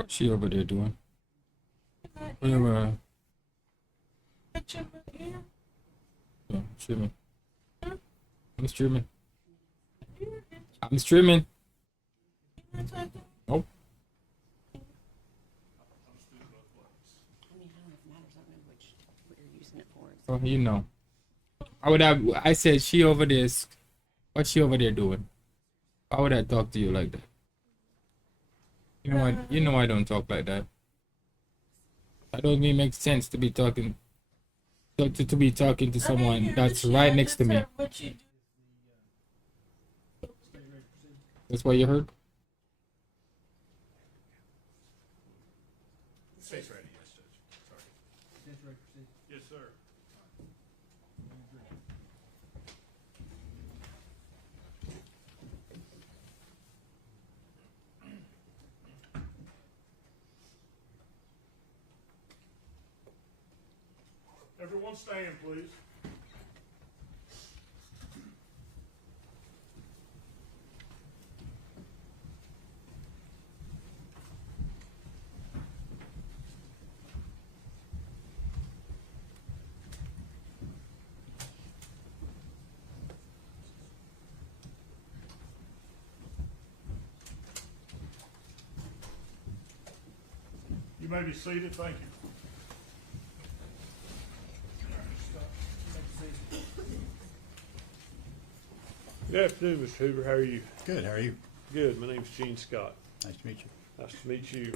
What's she over there doing? Where, yeah, streaming. I'm streaming. I'm streaming. Nope. I mean, I don't know if it matters. I don't know what you're using it for. Oh, you know. I would have. I said she over there. What's she over there doing? Why would I talk to you like that? You know what? You know I don't talk like that. That doesn't even make sense to be talking to be talking to someone that's right next to me. That's what you heard? State's ready, yes, Judge. Sorry. State's ready to proceed. Yes, sir. Everyone stand, please. You may be seated. Thank you. Good afternoon, Mr. Hoover. How are you? Good, how are you? Good. My name's Gene Scott. Nice to meet you. Nice to meet you.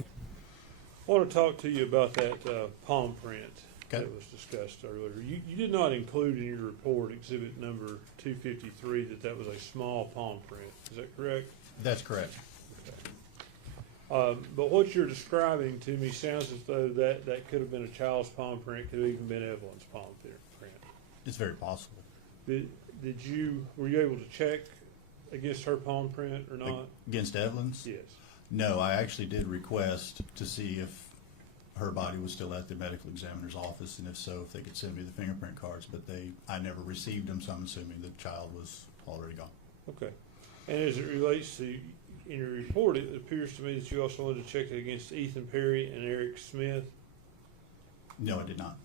I want to talk to you about that palm print Okay. that was discussed earlier. You did not include in your report, exhibit number 253, that was a small palm print. Is that correct? That's correct. But what you're describing to me sounds as though that could have been a child's palm print, could have even been Evelyn's palm print. It's very possible. Were you able to check against her palm print or not? Against Evelyn's? Yes. No, I actually did request to see if her body was still at the medical examiner's office, and if so, if they could send me the fingerprint cards, but I never received them, so I'm assuming the child was already gone. Okay. And as it relates to, in your report, it appears to me that you also wanted to check it against Ethan Perry and Eric Smith. No, I did not.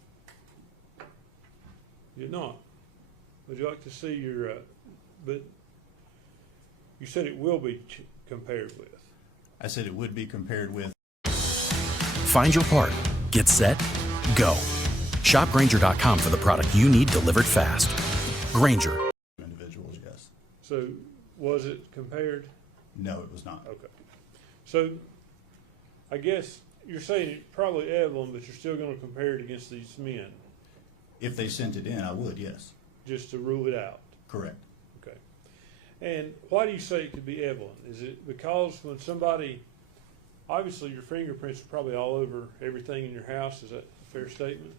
You did not. Would you like to see your, but you said it will be compared with. I said it would be compared with. Find your part. Get set. Go. Shop Grainger.com for the product you need delivered fast. Grainger. Individuals, yes. So was it compared? No, it was not. Okay. So I guess you're saying it's probably Evelyn, but you're still going to compare it against these men, If they sent it in, I would, yes. just to rule it out. Correct. Okay. And why do you say it could be Evelyn? Is it because when somebody, obviously your fingerprints are probably all over everything in your house, is that a fair statement?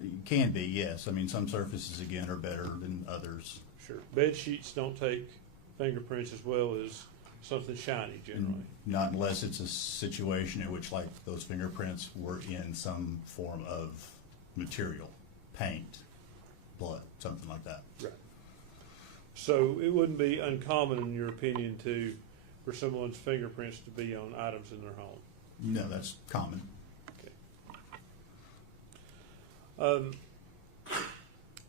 It can be, yes. I mean, some surfaces, again, are better than others. Sure. Bed sheets don't take fingerprints as well as something shiny generally. Not unless it's a situation in which, like, those fingerprints were in some form of material, paint, blood, something like that. Right. So it wouldn't be uncommon, in your opinion, for someone's fingerprints to be on items in their home. No, that's common. Okay.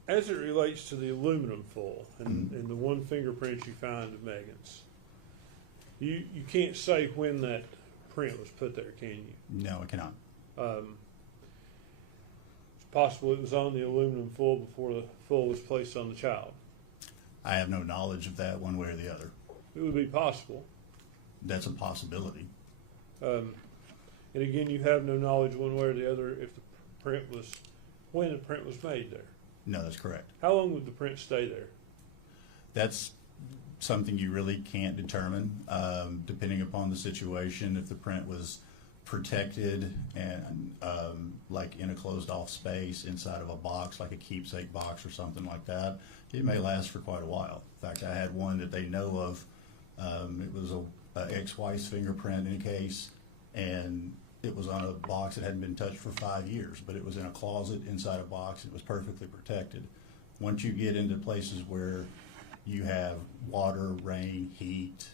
As it relates to the aluminum foil and the one fingerprint you find of Megan's, you can't say when that print was put there, can you? No, I cannot. It's possible it was on the aluminum foil before the foil was placed on the child. I have no knowledge of that one way or the other. It would be possible. That's a possibility. And again, you have no knowledge one way or the other if the print was, when the print was made there. No, that's correct. How long would the print stay there? That's something you really can't determine, depending upon the situation. If the print was protected and like in a closed off space inside of a box, like a keepsake box or something like that, it may last for quite a while. In fact, I had one that they know of. It was a ex-wife's fingerprint in a case, and it was on a box that hadn't been touched for 5 years, but it was in a closet inside a box. It was perfectly protected. Once you get into places where you have water, rain, heat,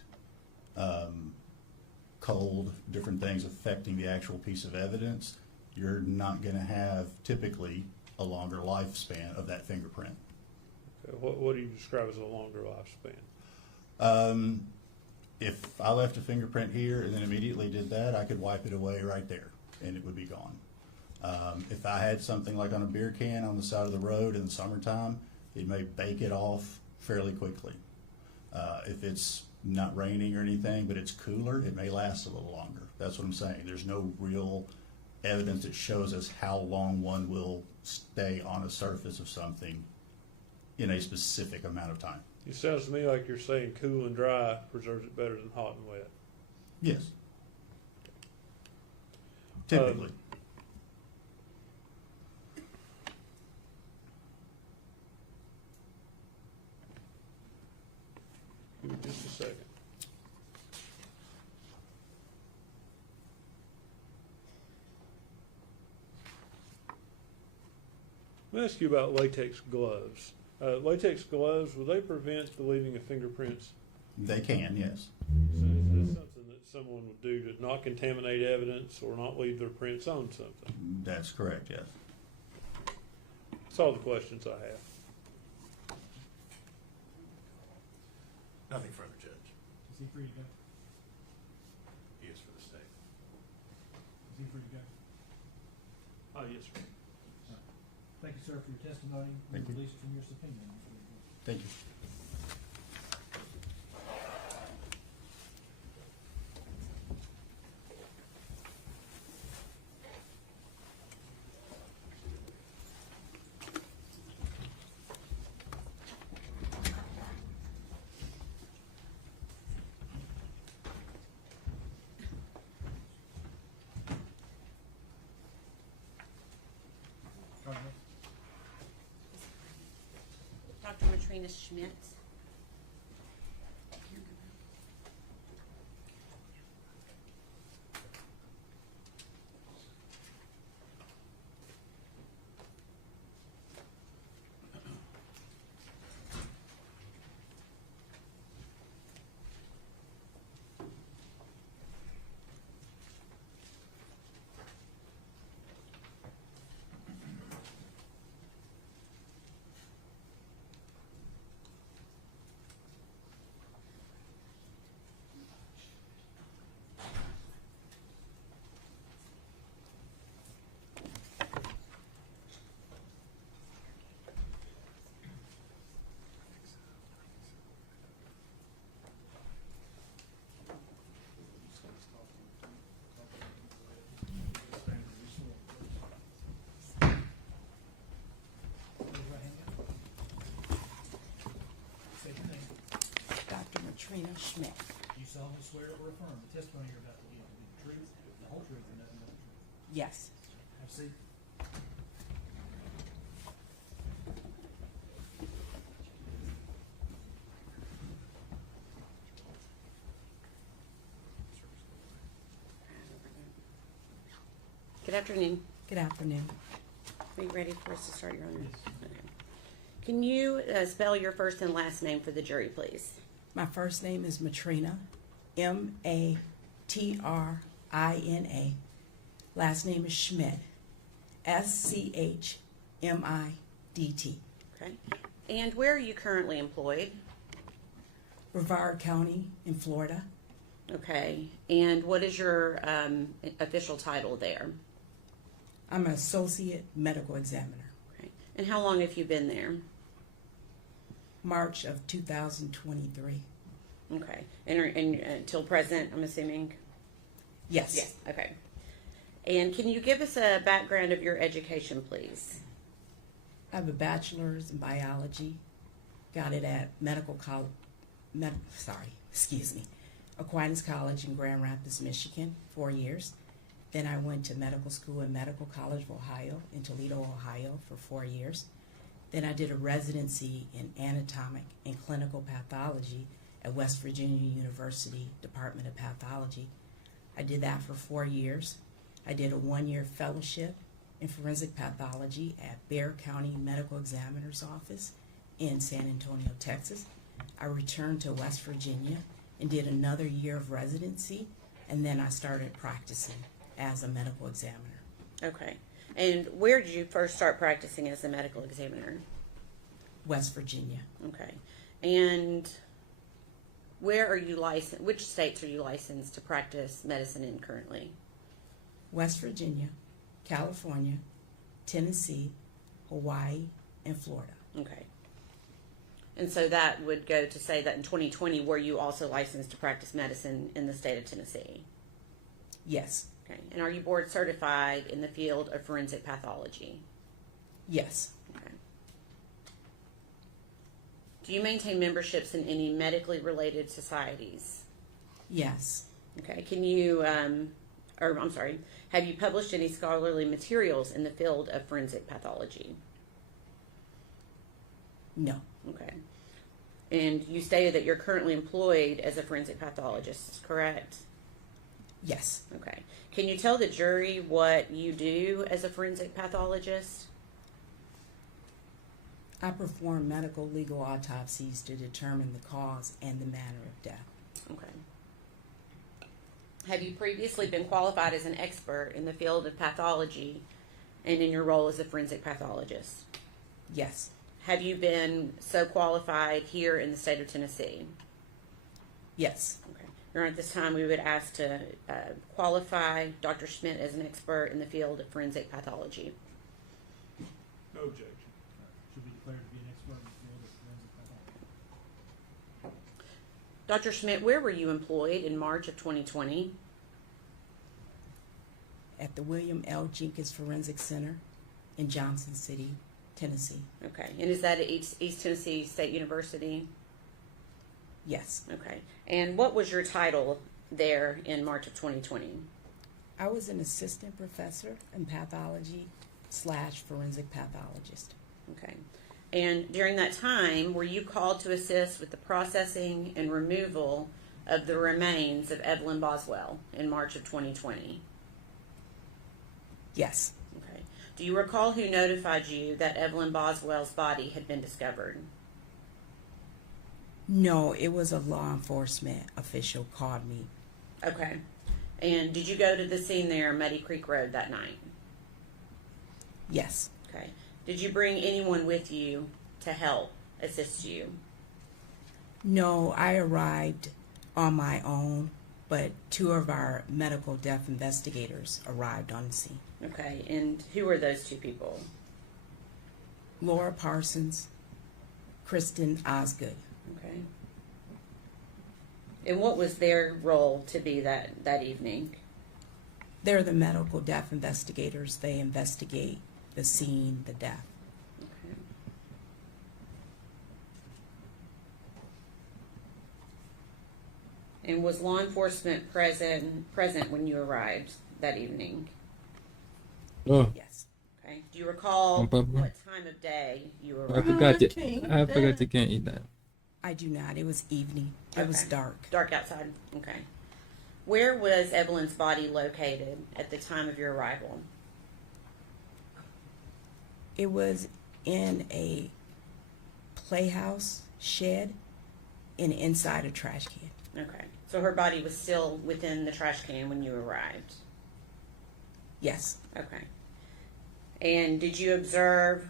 cold, different things affecting the actual piece of evidence, you're not going to have typically a longer lifespan of that fingerprint. Okay, what do you describe as a longer lifespan? If I left a fingerprint here and then immediately did that, I could wipe it away right there and it would be gone. If I had something like on a beer can on the side of the road in the summertime, it may bake it off fairly quickly. If it's not raining or anything, but it's cooler, it may last a little longer. That's what I'm saying. There's no real evidence that shows us how long one will stay on a surface of something in a specific amount of time. It sounds to me like you're saying cool and dry preserves it better than hot and wet. Yes. Typically. Give me just a second. Let me ask you about latex gloves. Latex gloves, will they prevent the leaving of fingerprints? They can, yes. So is that something that someone would do to not contaminate evidence or not leave their prints on something? That's correct, yes. That's all the questions I have. Nothing further, Judge. Is he free to go? He is for the state. Is he free to go? Oh, yes, sir. Thank you, sir, for your testimony. Thank you. Released from your subpoena. Thank you. Dr. Matrina Schmidt. Say your name. Dr. Matrina Schmidt. You solemnly swear or affirm the testimony you're about to give to be the truth, the whole truth, and nothing but the truth. Yes. Have a seat. Good afternoon. Good afternoon. Are you ready for us to start, Your Honor? Okay. Can you spell your first and last name for the jury, please? My first name is Matrina, Matrina. Last name is Schmidt, Schmidt. Okay. And where are you currently employed? Brevard County in Florida. Okay. And what is your official title there? I'm an associate medical examiner. Okay. And how long have you been there? March of 2023. Okay. And until present, I'm assuming? Yes. Yes. Okay. And can you give us a background of your education, please? I have a bachelor's in biology. Got it at Aquinas College in Grand Rapids, Michigan, 4 years. Then I went to medical school at Medical College of Ohio in Toledo, Ohio for 4 years. Then I did a residency in anatomic and clinical pathology at West Virginia University Department of Pathology. I did that for 4 years. I did a 1-year fellowship in forensic pathology at Bexar County Medical Examiner's Office in San Antonio, Texas. I returned to West Virginia and did another year of residency and then I started practicing as a medical examiner. Okay. And where did you first start practicing as a medical examiner? West Virginia, Okay. And where are you licensed? Which states are you licensed to practice medicine in currently? West Virginia, California, Tennessee, Hawaii, and Florida. Okay. And so that would go to say that in 2020, were you also licensed to practice medicine in the state of Tennessee? Yes, Okay. And are you board certified in the field of forensic pathology? yes, Okay. Do you maintain memberships in any medically related societies? yes, Okay. Can you, or I'm sorry, have you published any scholarly materials in the field of forensic pathology? no, Okay. And you stated that you're currently employed as a forensic pathologist, correct? yes. Okay. Can you tell the jury what you do as a forensic pathologist? I perform medical legal autopsies to determine the cause and the manner of death. Okay. Have you previously been qualified as an expert in the field of pathology and in your role as a forensic pathologist? Yes, Have you been so qualified here in the state of Tennessee? yes, Okay. Your Honor, at this time, we would ask to qualify Dr. Schmidt as an expert in the field of forensic pathology. No objection. Should be declared to be an expert in the field of forensic pathology. Dr. Schmidt, where were you employed in March of 2020? at the William L. Jenkins Forensic Center in Johnson City, Tennessee. Okay. And is that at East Tennessee State University? Yes, Okay. And what was your title there in March of 2020? I was an assistant professor in pathology / forensic pathologist. Okay. And during that time, were you called to assist with the processing and removal of the remains of Evelyn Boswell in March of 2020? Yes, Okay. Do you recall who notified you that Evelyn Boswell's body had been discovered? no, it was a law enforcement official called me. Okay. And did you go to the scene there, Muddy Creek Road, that night? Yes, Okay. Did you bring anyone with you to help assist you? no, I arrived on my own, but 2 of our medical death investigators arrived on the scene. Okay. And who were those 2 people? Laura Parsons, Kristen Osgood. Okay. And what was their role to be that evening? They're the medical death investigators. They investigate the scene, the death. Okay. And was law enforcement present when you arrived that evening? Oh, Yes. Okay. Do you recall Papa. what time of day you I arrived? forgot you. I forgot you can't eat that. I do not. It was evening. It was Okay. dark. Dark outside. Okay. Where was Evelyn's body located at the time of your arrival? It was in a playhouse shed and inside a trash can. Okay. So her body was still within the trash can when you arrived? Yes. Okay. And did you observe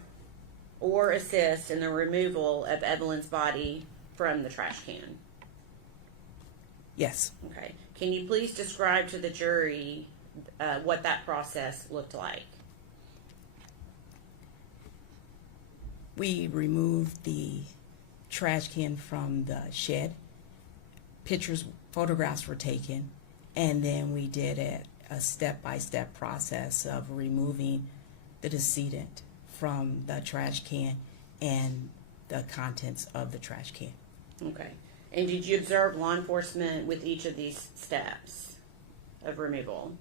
or assist in the removal of Evelyn's body from the trash can? Yes. Okay. Can you please describe to the jury what that process looked like? We removed the trash can from the shed. Photographs were taken, and then we did a step-by-step process of removing the decedent from the trash can and the contents of the trash can. Okay. And did you observe law enforcement with each of these steps of removal?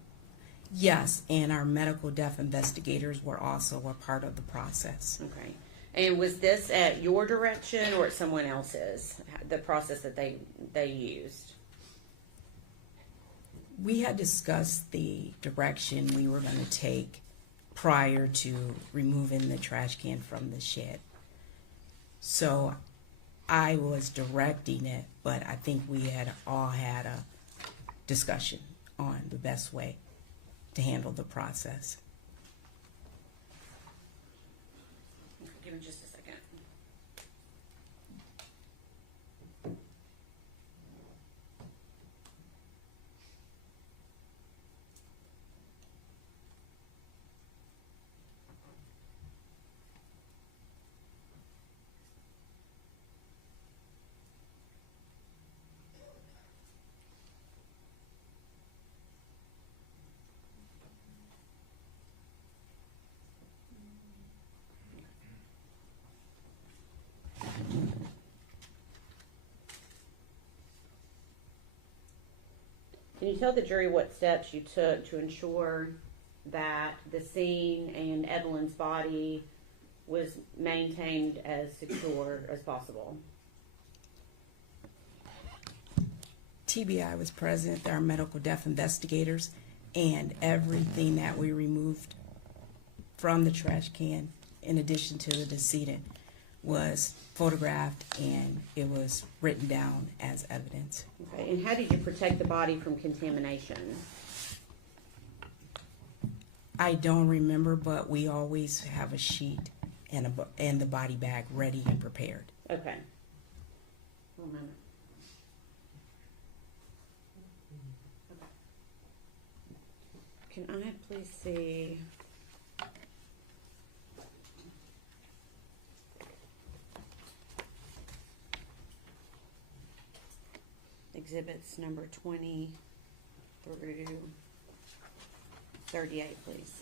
Yes, and our medical death investigators were also a part of the process. Okay. And was this at your direction or at someone else's, the process that they used? We had discussed the direction we were going to take prior to removing the trash can from the shed. So I was directing it, but I think we had all had a discussion on the best way to handle the process. Give me just a second. Can you tell the jury what steps you took to ensure that the scene and Evelyn's body was maintained as secure as possible? TBI was present, there are medical death investigators, and everything that we removed from the trash can, in addition to the decedent, was photographed and it was written down as evidence. Okay, and how did you protect the body from contamination? I don't remember, but we always have a sheet and the body bag ready and prepared. Okay. 1 minute. Can I please see? Exhibits number 20 through 38, please.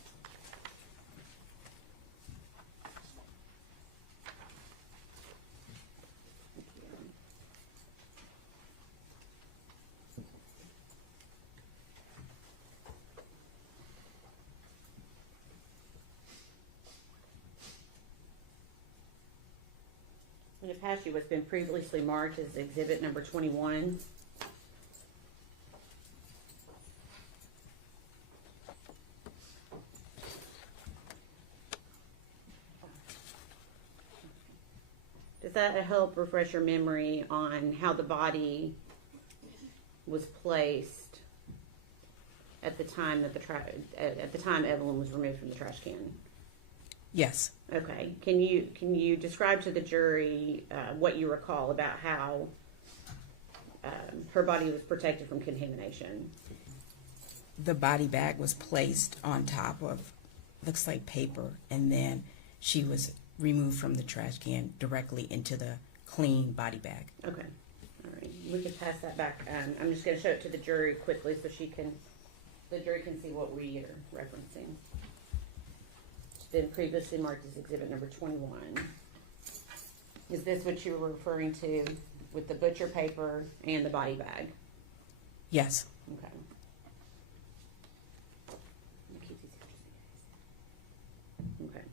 In the past, what's been previously marked as exhibit number 21. Does that help refresh your memory on how the body was placed at the time that at the time Evelyn was removed from the trash can? Yes. Okay. Can you describe to the jury what you recall about how her body was protected from contamination? The body bag was placed on top of, looks like paper, and then she was removed from the trash can directly into the clean body bag. Okay. All right. We can pass that back. I'm just going to show it to the jury quickly so the jury can see what we are referencing. It's been previously marked as exhibit number 21. Is this what you were referring to with the butcher paper and the body bag? Yes. Okay. Let me keep these pictures. Okay.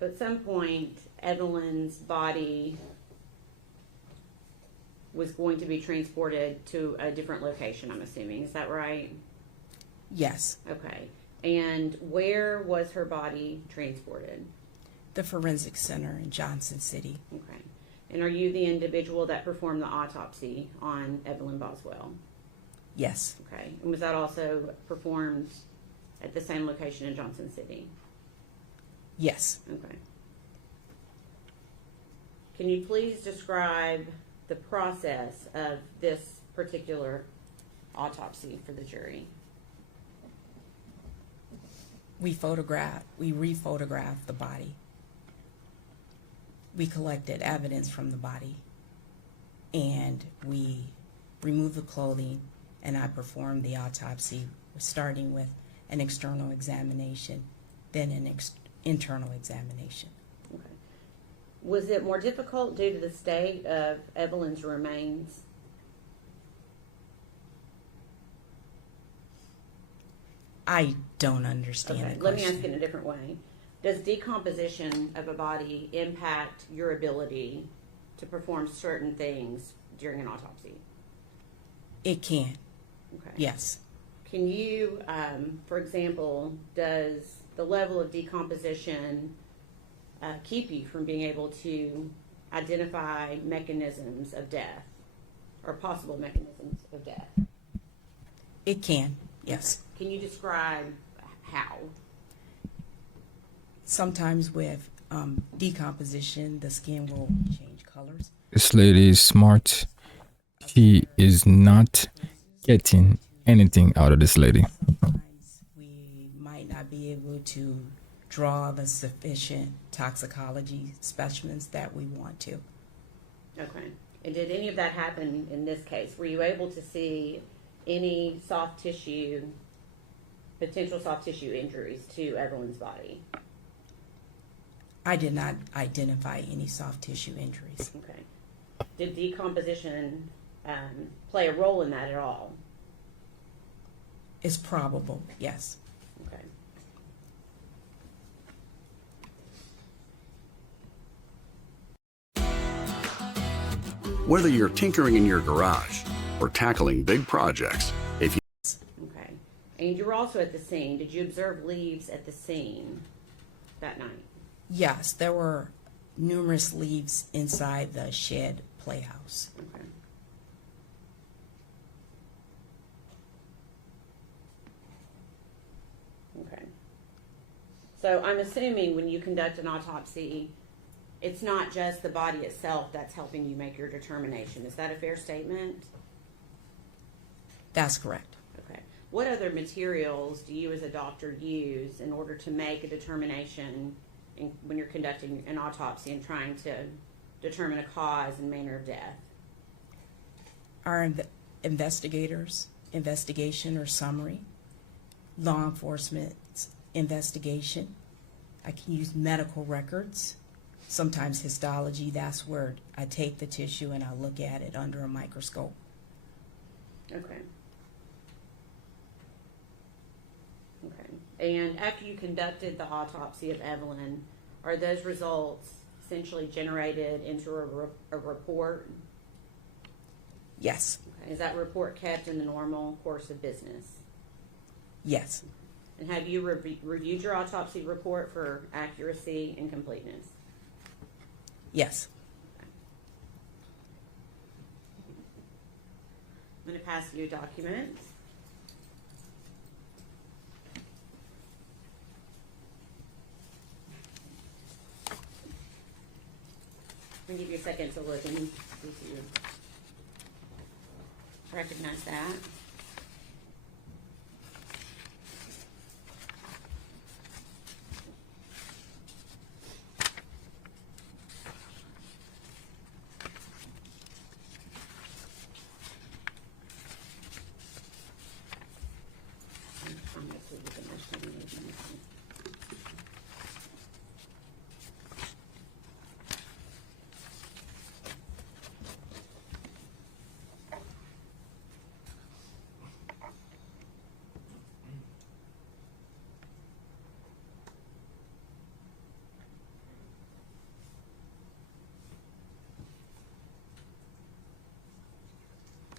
So at some point, Evelyn's body was going to be transported to a different location, I'm assuming. Is that right? Yes. Okay. And where was her body transported? The Forensic Center in Johnson City. Okay. And are you the individual that performed the autopsy on Evelyn Boswell? Yes. Okay. And was that also performed at the same location in Johnson City? Yes. Okay. Can you please describe the process of this particular autopsy for the jury? We re-photographed the body. We collected evidence from the body, and we removed the clothing, and I performed the autopsy, starting with an external examination, then an internal examination. Okay. Was it more difficult due to the state of Evelyn's remains? I don't understand Okay, the let me question. ask it in a different way. Does decomposition of a body impact your ability to perform certain things during an autopsy? It can, Okay. yes. Can you, for example, does the level of decomposition keep you from being able to identify mechanisms of death? or possible mechanisms of death? It can, yes. Can you describe how? Sometimes with decomposition, the skin will change colors. This lady is smart. She is not getting anything out of this lady. Sometimes we might not be able to draw the sufficient toxicology specimens that we want to. Okay. And did any of that happen in this case? Were you able to see any soft tissue, potential soft tissue injuries to Evelyn's body? I did not identify any soft tissue injuries. Okay. Did decomposition play a role in that at all? It's probable, yes. Okay. Whether you're tinkering in your garage or tackling big projects, if you Okay. And you were also at the scene. Did you observe leaves at the scene that night? Yes, there were numerous leaves inside the shed playhouse. Okay. Okay. So I'm assuming when you conduct an autopsy, it's not just the body itself that's helping you make your determination. Is that a fair statement? That's correct. Okay. What other materials do you as a doctor use in order to make a determination when you're conducting an autopsy and trying to determine a cause and manner of death? Our investigators' investigation or summary, law enforcement's investigation. I can use medical records, sometimes histology. That's where I take the tissue and I look at it under a microscope. Okay. Okay. And after you conducted the autopsy of Evelyn, are those results essentially generated into a report? Yes, Okay. Is that report kept in the normal course of business? yes, And have you reviewed your autopsy report for accuracy and completeness? yes. I'm going to pass you a document. I'm going to give you a second to look and see if you recognize that.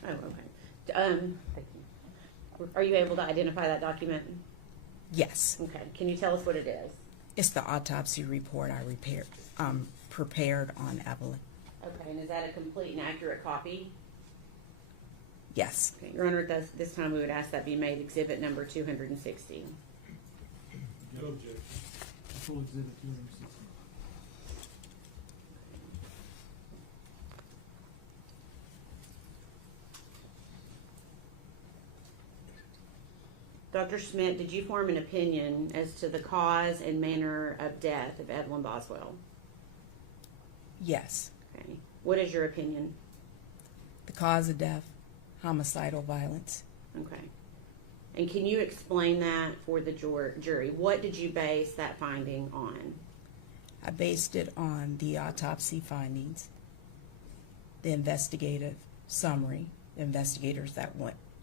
Oh, okay. Thank you. Are you able to identify that document? Yes. Okay. Can you tell us what it is? It's the autopsy report I prepared on Evelyn. Okay. And is that a complete and accurate copy? Yes. Okay. Your Honor, this time we would ask that be made exhibit number 260. No objection. Full exhibit 260. Dr. Schmidt, did you form an opinion as to the cause and manner of death of Evelyn Boswell? Yes. Okay. What is your opinion? The cause of death, homicidal violence. Okay. And can you explain that for the jury? What did you base that finding on? I based it on the autopsy findings, the investigative summary, the investigators that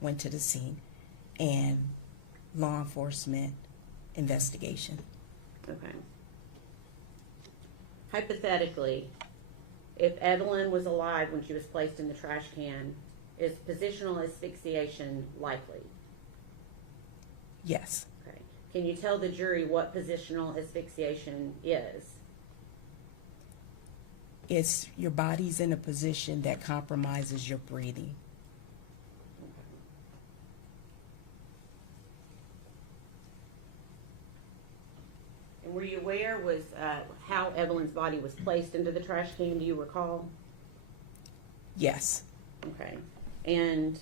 went to the scene, and law enforcement investigation. Okay. Hypothetically, if Evelyn was alive when she was placed in the trash can, is positional asphyxiation likely? Yes. Okay. Can you tell the jury what positional asphyxiation is? It's your body's in a position that compromises your breathing. And were you aware how Evelyn's body was placed into the trash can? Do you recall? Yes. Okay. And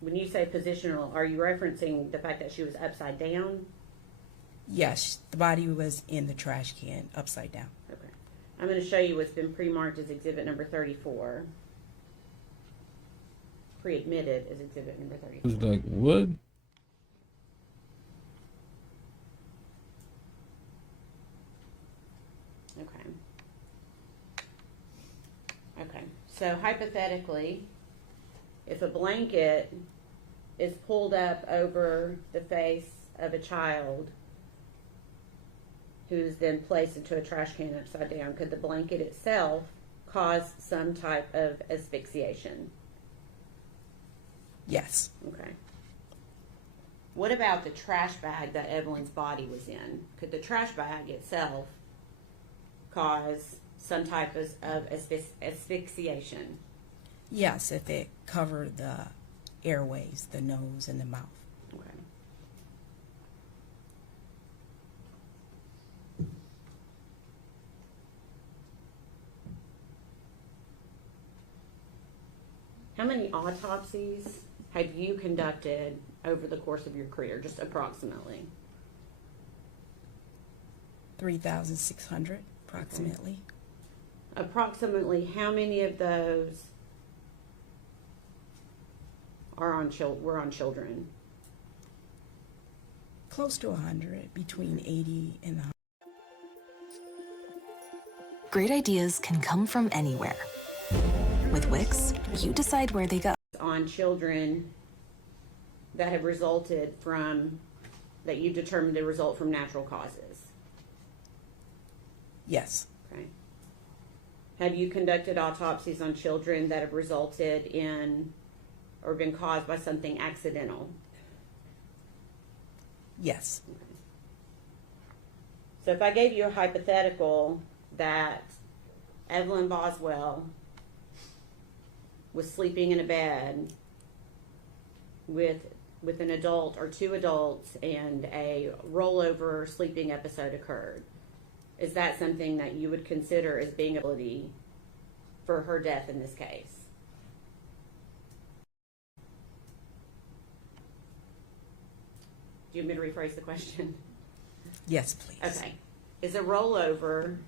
when you say positional, are you referencing the fact that she was upside down? Yes, the body was in the trash can, upside down. Okay. I'm going to show you what's been pre-marked as exhibit number 34. Pre-admitted as exhibit number 34. It's like, what? Okay. Okay. So hypothetically, if a blanket is pulled up over the face of a child who's then placed into a trash can upside down, could the blanket itself cause some type of asphyxiation? Yes. Okay. What about the trash bag that Evelyn's body was in? Could the trash bag itself cause some type of asphyxiation? Yes, if it covered the airways, the nose and the mouth. Okay. How many autopsies have you conducted over the course of your career, just approximately? 3,600 approximately. Approximately how many of those were on children? Close to 100, between 80 and 100. Great ideas can come from anywhere. With Wix, you decide where they go. On children that have resulted from, that you determined to result from natural causes? Yes. Okay. Have you conducted autopsies on children that have resulted in or been caused by something accidental? Yes. Okay. So if I gave you a hypothetical that Evelyn Boswell was sleeping in a bed with an adult or two adults and a rollover sleeping episode occurred, is that something that you would consider as being ability for her death in this case? Do you want me to rephrase the question? Yes, please. Okay. Is a rollover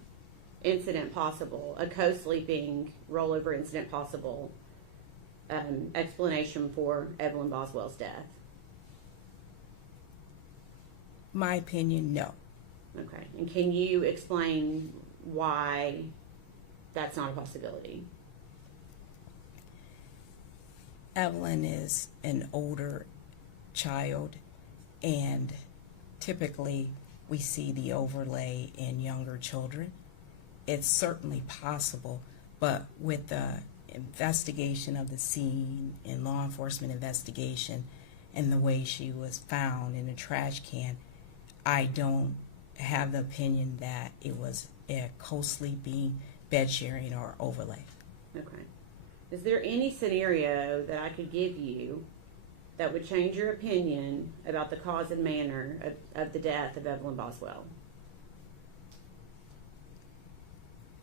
incident possible, a co-sleeping rollover incident possible, explanation for Evelyn Boswell's death? My opinion, no. Okay. And can you explain why that's not a possibility? Evelyn is an older child, and typically we see the overlay in younger children. It's certainly possible, but with the investigation of the scene and law enforcement investigation and the way she was found in a trash can, I don't have the opinion that it was a co-sleeping, bed sharing, or overlay. Okay. Is there any scenario that I could give you that would change your opinion about the cause and manner of the death of Evelyn Boswell?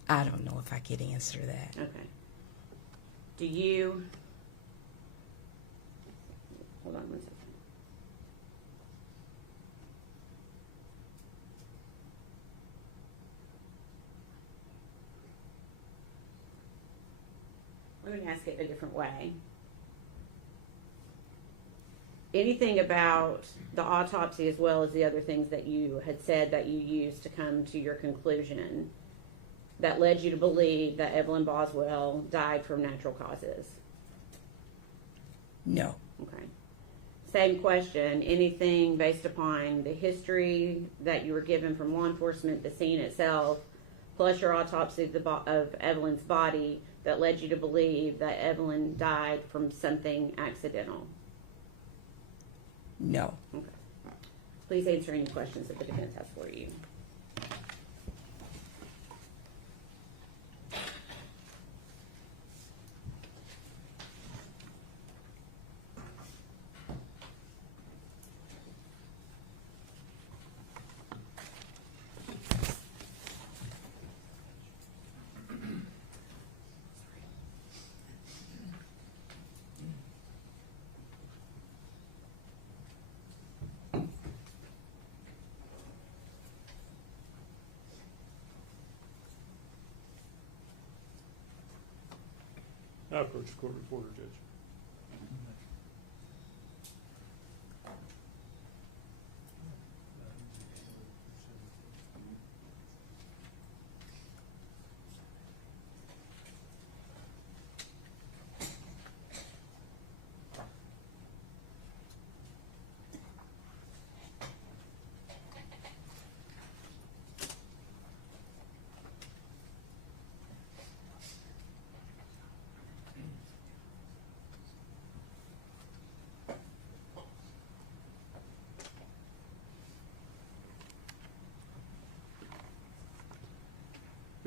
I don't know if I could answer that. Okay. Do you... Hold on one second. Let me ask it a different way. Anything about the autopsy as well as the other things that you had said that you used to come to your conclusion that led you to believe that Evelyn Boswell died from natural causes? No. Okay. Same question. Anything based upon the history that you were given from law enforcement, the scene itself, plus your autopsy of Evelyn's body that led you to believe that Evelyn died from something accidental? No. Okay. Please answer any questions that the defense has for you. I approach the court reporter, Judge.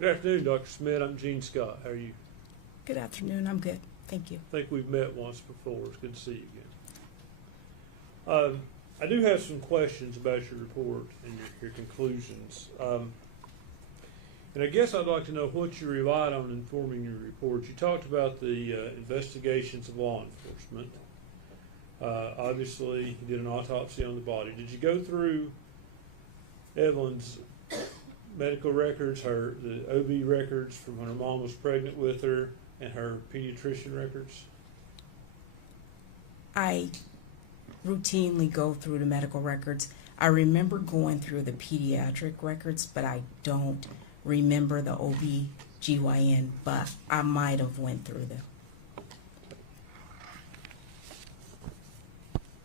Good afternoon, Dr. Smith. I'm Gene Scott. How are you? Good afternoon. I'm good. Thank you. I think we've met once before. It's good to see you again. I do have some questions about your report and your conclusions. And I guess I'd like to know what you relied on in forming your report. You talked about the investigations of law enforcement. Obviously, you did an autopsy on the body. Did you go through Evelyn's medical records, the OB records from when her mom was pregnant with her, and her pediatrician records? I routinely go through the medical records. I remember going through the pediatric records, but I don't remember the OB/GYN, but I might have went through them.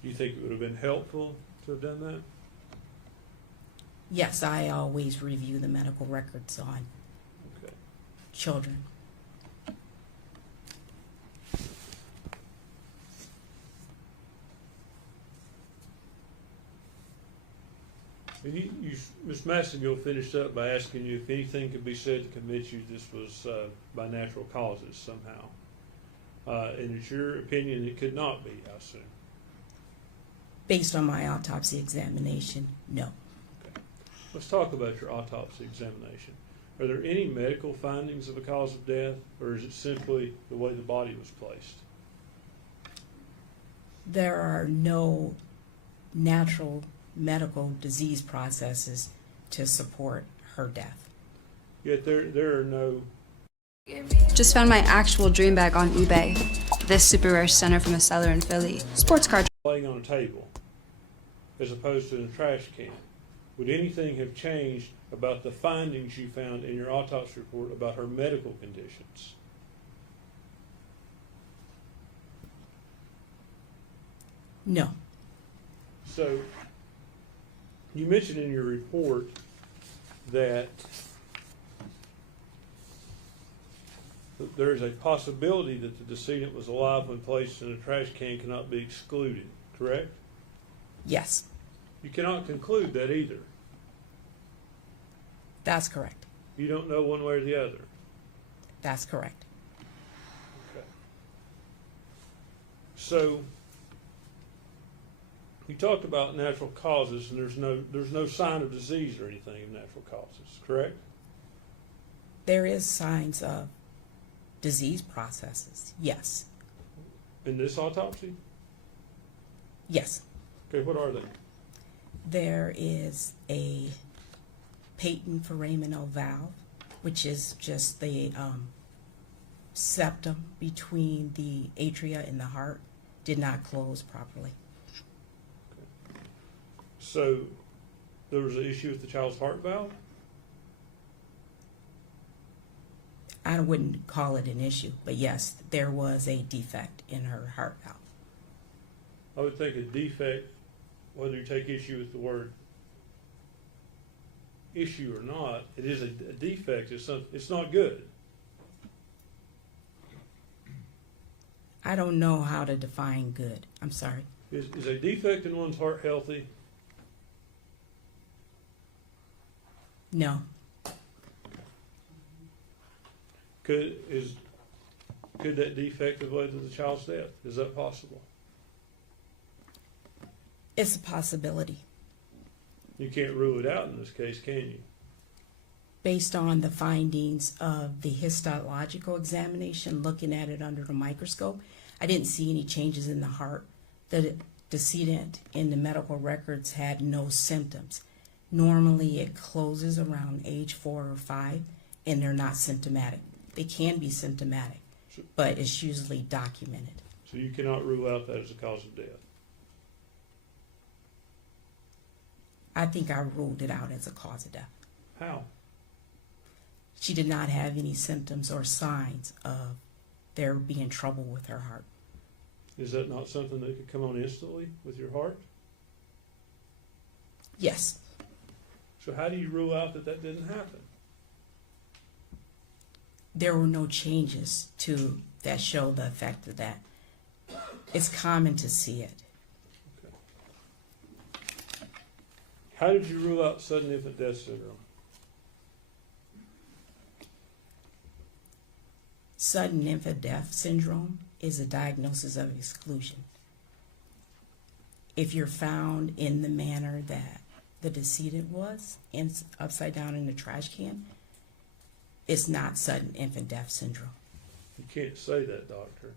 Do you think it would have been helpful to have done that? Yes, I always review the medical records on Okay. children. And Ms. Massengill finished up by asking you if anything could be said to convince you this was by natural causes somehow. And it's your opinion it could not be, I assume. Based on my autopsy examination, no. Okay. Let's talk about your autopsy examination. Are there any medical findings of a cause of death, or is it simply the way the body was placed? There are no natural medical disease processes to support her death. Yet there are no... Just found my actual dream bag on eBay. This super rare center from a seller in Philly. Sports car. Laying on a table as opposed to in a trash can. Would anything have changed about the findings you found in your autopsy report about her medical conditions? No. So, you mentioned in your report that there is a possibility that the decedent was alive when placed in a trash can cannot be excluded, correct? Yes, You cannot conclude that either. that's correct. You don't know one way or the other. That's correct. Okay. So, you talked about natural causes, and there's no sign of disease or anything of natural causes, correct? There is signs of disease processes. Yes. In this autopsy? Yes. Okay, what are they? There is a patent foraminal valve, which is just the septum between the atria and the heart, did not close properly. So, there was an issue with the child's heart valve? I wouldn't call it an issue, but yes, there was a defect in her heart valve. I would think a defect, whether you take issue with the word issue or not, it is a defect. It's not good. I don't know how to define good. I'm sorry. Is a defect in one's heart healthy? No. Could that defect have led to the child's death? Is that possible? It's a possibility. You can't rule it out in this case, can you? Based on the findings of the histological examination, looking at it under the microscope, I didn't see any changes in the heart. The decedent in the medical records had no symptoms. Normally it closes around age 4 or 5, and they're not symptomatic. They can be symptomatic. but it's usually documented. So you cannot rule out that as a cause of death. I think I ruled it out as a cause of death. How? She did not have any symptoms or signs of there being trouble with her heart. Is that not something that could come on instantly with your heart? Yes. So how do you rule out that that didn't happen? There were no changes to that show the effect of that. It's common to see it. How did you rule out sudden infant death syndrome? Sudden infant death syndrome is a diagnosis of exclusion. If you're found in the manner that the decedent was, upside down in the trash can, it's not sudden infant death syndrome. You can't say that, doctor.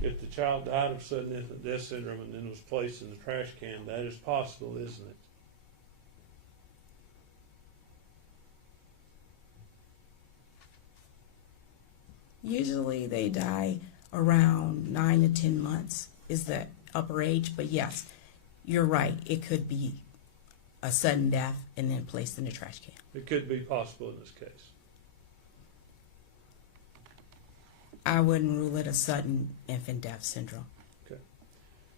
If the child died of sudden infant death syndrome and then was placed in the trash can, that is possible, isn't it? Usually they die around 9 to 10 months is the upper age, but yes, you're right. It could be a sudden death and then placed in the trash can. It could be possible in this case. I wouldn't rule it a sudden infant death syndrome. Okay.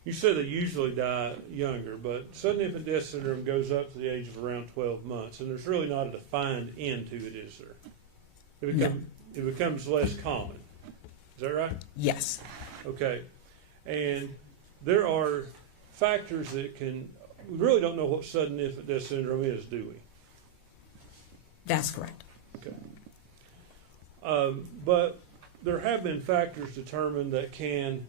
You said they usually die younger, but sudden infant death syndrome goes up to the age of around 12 months, and there's really not a defined end to it, is there? It becomes less common. Is that right? Yes. Okay. And there are factors that we really don't know what sudden infant death syndrome is, do we? That's correct. Okay. But there have been factors determined that can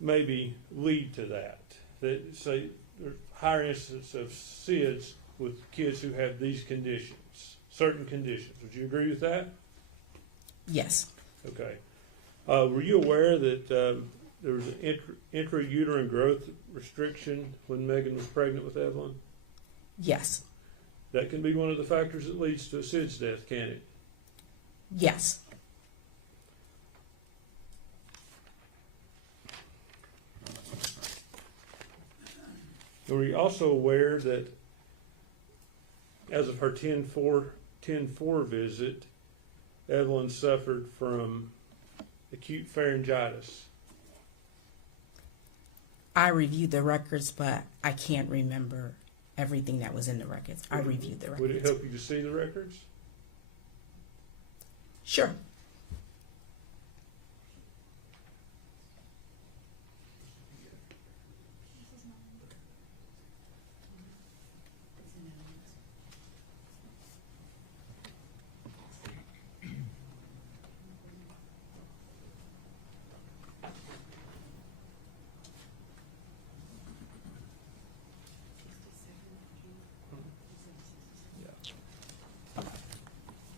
maybe lead to that. That say there's higher incidence of SIDS with kids who have these conditions, certain conditions. Would you agree with that? Yes. Okay. Were you aware that there was an intrauterine growth restriction when Megan was pregnant with Evelyn? Yes. That can be one of the factors that leads to a SIDS death, can it? Yes. Were you also aware that as of her 10-4 visit, Evelyn suffered from acute pharyngitis? I reviewed the records, but I can't remember everything that was in the records. I reviewed the records. Would it help you to see the records? Sure.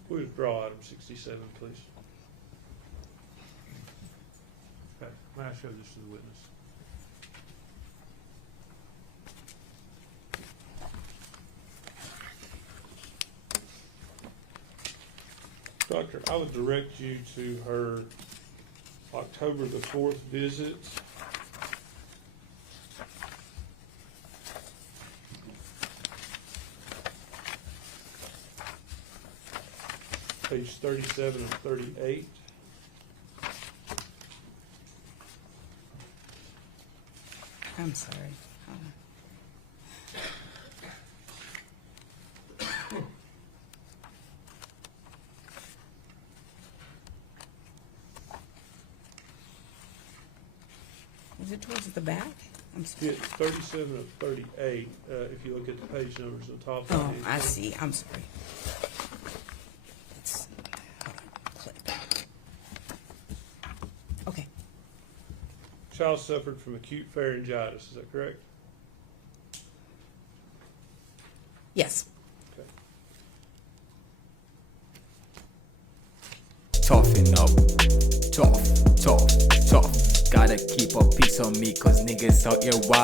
Withdraw item 67, please. Okay, may I show this to the witness? Doctor, I would direct you to her October the 4th visit. Page 37 and 38. I'm sorry. Is it towards the back? I'm sorry. It's 37 of 38, if you look at the page numbers on top of Oh, it. I see. I'm sorry. Hold on. Click. Okay. Child suffered from acute pharyngitis, is that correct? Yes. Okay. Toughen up, tough. Gotta keep a piece on me, cause niggas out here wild.